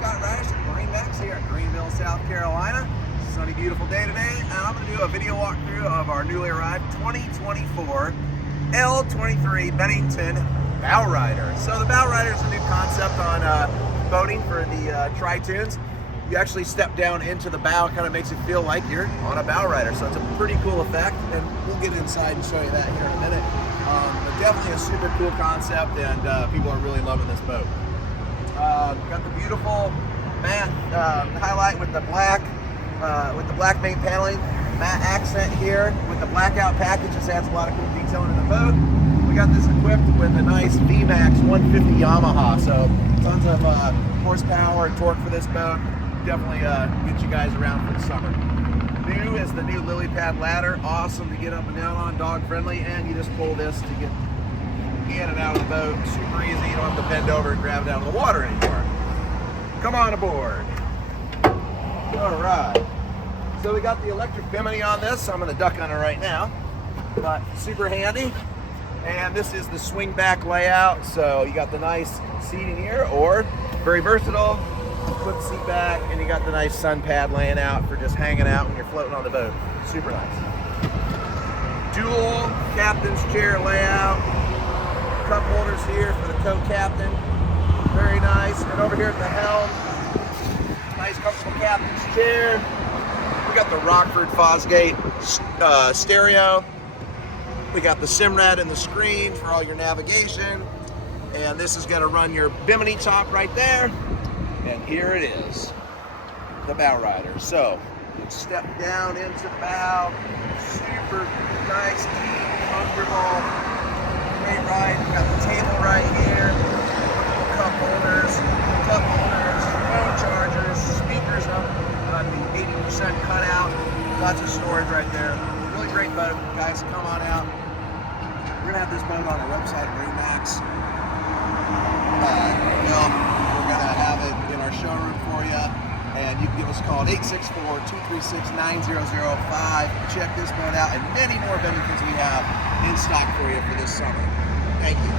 MarineMax here in Greenville, South Carolina. Sunny, beautiful day today, and I'm going to do a video walkthrough of our newly arrived 2024 L23 Bennington bow rider. So the bow rider is a new concept on boating for the tri-tunes. You actually step down into the bow, it kind of makes it feel like you're on a bow rider. So it's a pretty cool effect, and we'll get inside and show you that here in a minute. But definitely a super cool concept, and people are really loving this boat. Got the beautiful matte highlight with the black main paneling, matte accent here with the blackout package. Just adds a lot of cool detailing in the boat. We got this equipped with a nice VMAX 150 Yamaha, so tons of horsepower and torque for this boat. Definitely get you guys around for the summer. New is the new lily pad ladder, awesome to get up and down on, dog friendly, and you just pull this to get in and out of the boat, super easy. You don't have to bend over and grab it out of the water anymore. Come on aboard. All right, so we got the electric bimini on this, so I'm going to duck on it right now, but super handy. And this is the swing back layout, so you got the nice seating here, or very versatile, put the seat back, and you got the nice sun pad laying out for just hanging out when you're floating on the boat. Super nice. Dual captain's chair layout, cup holders here for the co-captain, very nice. And over here at the helm, nice comfortable captain's chair. We got the Rockford Fosgate stereo. We got the Simrad in the screen for all your navigation. And this is going to run your bimini top right there. And here it is, the bow rider. So, you step down into the bow, super nice, deep, comfortable, great ride. We got the table right here, cup holders, phone chargers, speakers up, the 80% cutout, lots of storage right there. Really great boat, guys, come on out. We're gonna have this boat on our website, MarineMax. We're gonna have it in our showroom for you, and you can give us a call at 864-236-9005. Check this boat out and many more Benningtons we have in stock for you for this summer. Thank you.